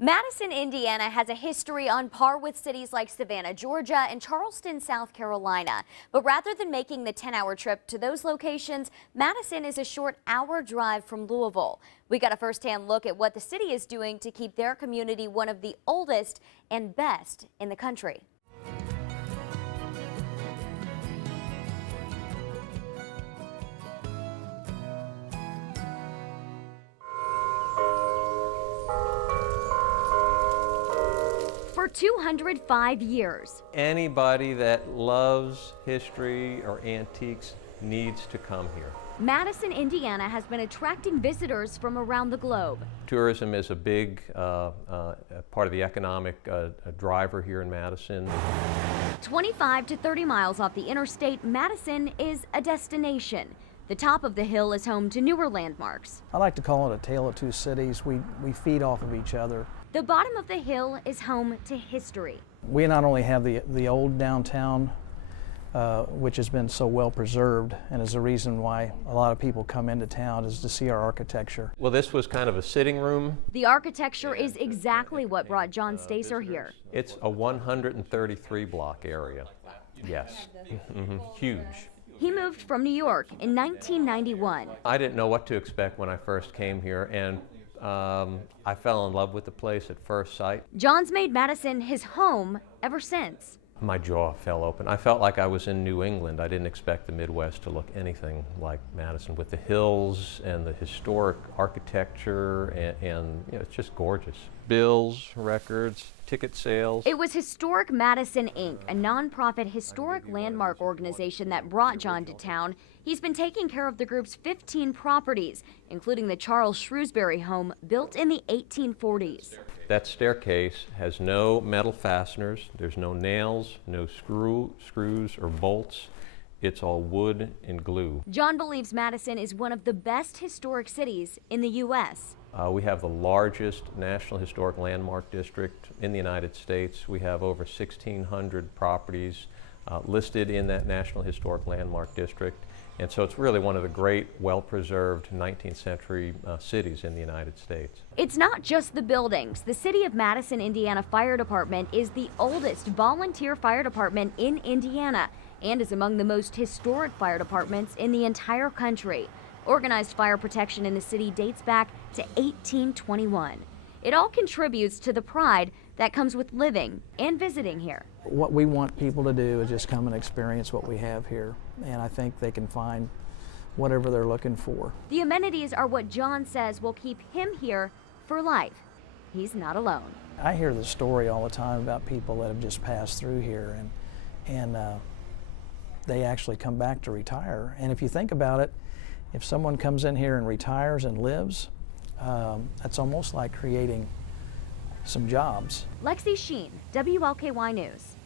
Madison, Indiana has a history on par with cities like Savannah, Georgia, and Charleston, South Carolina. But rather than making the 10-hour trip to those locations, Madison is a short hour drive from Louisville. We got a first-hand look at what the city is doing to keep their community one of the oldest and best in the country. For 205 years. Anybody that loves history or antiques needs to come here. Madison, Indiana has been attracting visitors from around the globe. Tourism is a big part of the economic driver here in Madison. 25 to 30 miles off the interstate, Madison is a destination. The top of the hill is home to newer landmarks. I like to call it a tale of two cities. We feed off of each other. The bottom of the hill is home to history. We not only have the old downtown, which has been so well preserved, and is the reason why a lot of people come into town, is to see our architecture. Well, this was kind of a sitting room. The architecture is exactly what brought John Stacer here. It's a 133 block area. Yes, huge. He moved from New York in 1991. I didn't know what to expect when I first came here, and I fell in love with the place at first sight. John's made Madison his home ever since. My jaw fell open. I felt like I was in New England. I didn't expect the Midwest to look anything like Madison, with the hills and the historic architecture, and you know, it's just gorgeous. Bills, records, ticket sales. It was Historic Madison, Inc., a nonprofit historic landmark organization that brought John to town. He's been taking care of the group's 15 properties, including the Charles Shrewsbury home built in the 1840s. That staircase has no metal fasteners. There's no nails, no screws or bolts. It's all wood and glue. John believes Madison is one of the best historic cities in the U.S. We have the largest National Historic Landmark District in the United States. We have over 1,600 properties listed in that National Historic Landmark District. And so it's really one of the great, well-preserved 19th century cities in the United States. It's not just the buildings. The City of Madison, Indiana Fire Department is the oldest volunteer fire department in Indiana and is among the most historic fire departments in the entire country. Organized fire protection in the city dates back to 1821. It all contributes to the pride that comes with living and visiting here. What we want people to do is just come and experience what we have here, and I think they can find whatever they're looking for. The amenities are what John says will keep him here for life. He's not alone. I hear the story all the time about people that have just passed through here, and they actually come back to retire. And if you think about it, if someone comes in here and retires and lives, that's almost like creating some jobs. Lexi Sheen, WLKY News.